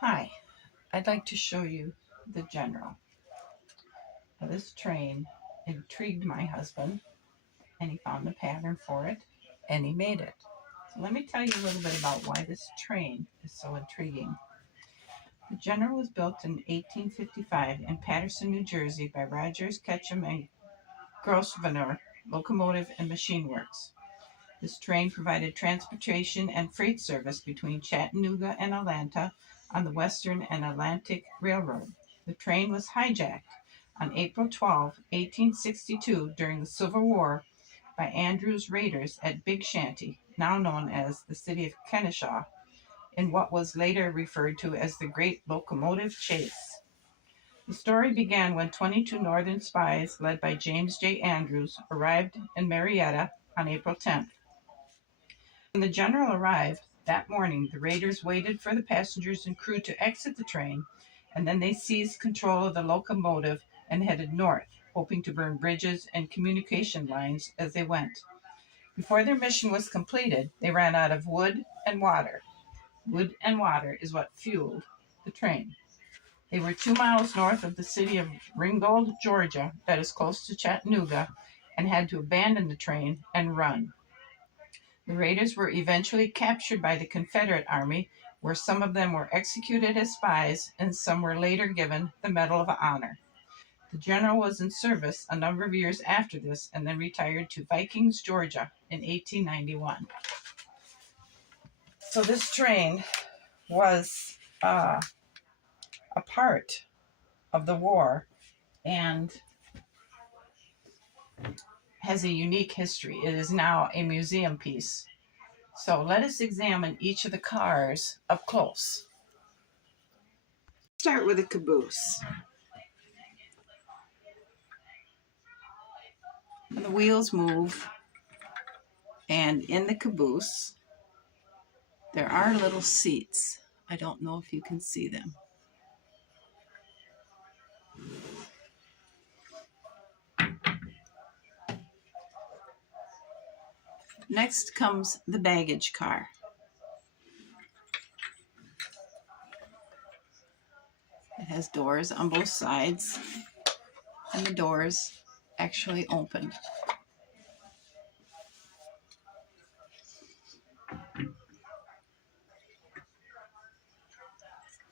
Hi, I'd like to show you the general. Now, this train intrigued my husband, and he found a pattern for it, and he made it. So let me tell you a little bit about why this train is so intriguing. The general was built in 1855 in Paterson, New Jersey by Rogers, Ketchum, and Grosvenor Locomotive and Machine Works. This train provided transportation and freight service between Chattanooga and Atlanta on the Western and Atlantic Railroad. The train was hijacked on April 12, 1862, during the Civil War by Andrews raiders at Big Shanty, now known as the city of Kennesaw, in what was later referred to as the Great Locomotive Chase. The story began when 22 Northern spies, led by James J. Andrews, arrived in Marietta on April 10th. When the general arrived that morning, the raiders waited for the passengers and crew to exit the train, and then they seized control of the locomotive and headed north, hoping to burn bridges and communication lines as they went. Before their mission was completed, they ran out of wood and water. Wood and water is what fueled the train. They were 2 miles north of the city of Ringgold, Georgia, that is close to Chattanooga, and had to abandon the train and run. The raiders were eventually captured by the Confederate Army, where some of them were executed as spies and some were later given the Medal of Honor. The general was in service a number of years after this and then retired to Vinings, Georgia in 1891. So this train was a part of the war and has a unique history. It is now a museum piece. So let us examine each of the cars up close. Start with a caboose. The wheels move, and in the caboose there are little seats. I don't know if you can see them. Next comes the baggage car. It has doors on both sides, and the doors actually open.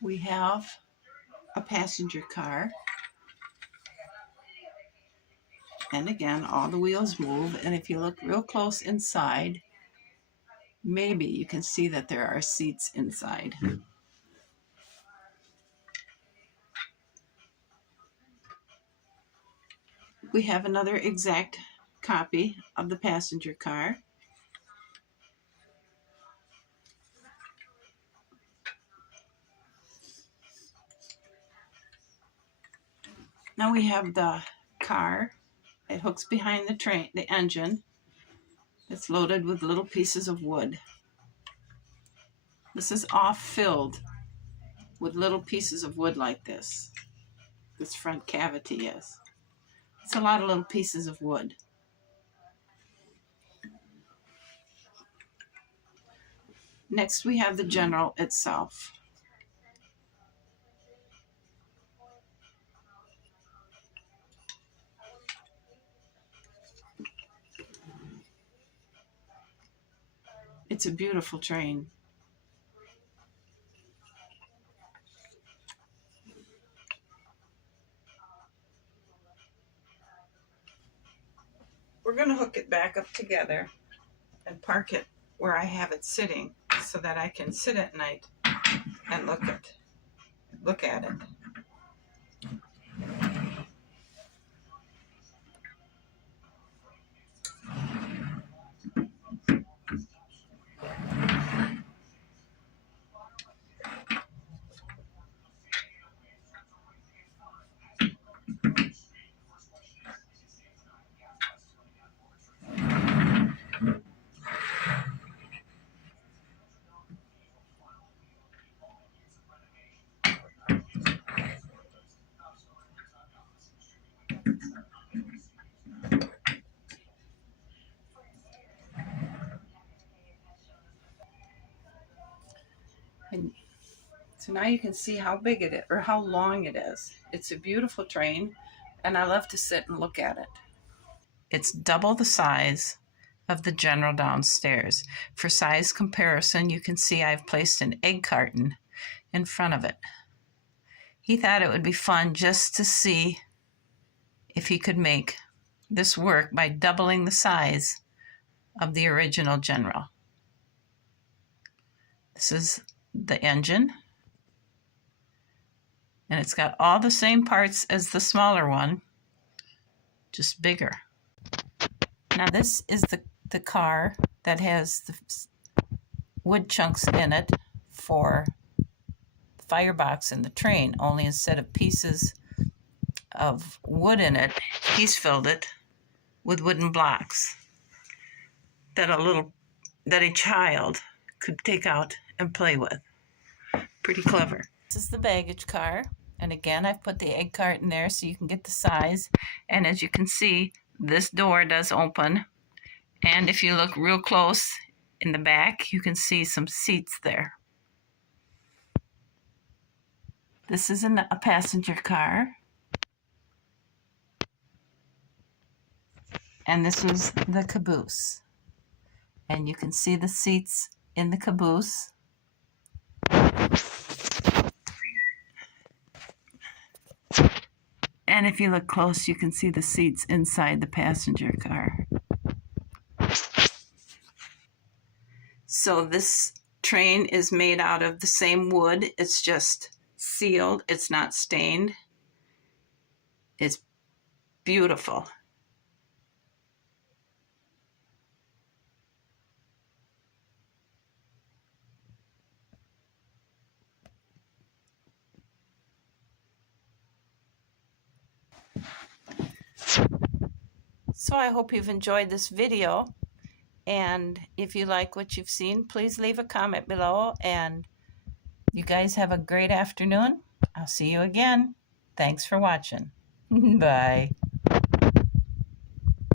We have a passenger car, and again all the wheels move, and if you look real close inside, maybe you can see that there are seats inside. We have another exact copy of the passenger car. Now we have the car. It hooks behind the train, the engine. It's loaded with little pieces of wood. This is all filled with little pieces of wood like this. This front cavity is. It's a lot of little pieces of wood. Next we have the general itself. It's a beautiful train. We're going to hook it back up together and park it where I have it sitting so that I can sit at night and look at it. And So now you can see how big it is, or how long it is. It's a beautiful train, and I love to sit and look at it. It's double the size of the general downstairs. For size comparison, you can see I've placed an egg carton in front of it. He thought it would be fun just to see if he could make this work by doubling the size of the original general. This is the engine, and it's got all the same parts as the smaller one, just bigger. Now this is the car that has the wood chunks in it for the firebox and the train, only instead of pieces of wood in it, he's filled it with wooden blocks that a child could take out and play with. Pretty clever. This is the baggage car, and again I've put the egg cart in there so you can get the size, and as you can see, this door does open, and if you look real close in the back, you can see some seats there. This is a passenger car, and this was the caboose, and you can see the seats in the caboose. And if you look close, you can see the seats inside the passenger car. So this train is made out of the same wood. It's just sealed. It's not stained. It's beautiful. So I hope you've enjoyed this video, and if you like what you've seen, please leave a comment below, and you guys have a great afternoon. I'll see you again. Thanks for watching. Bye.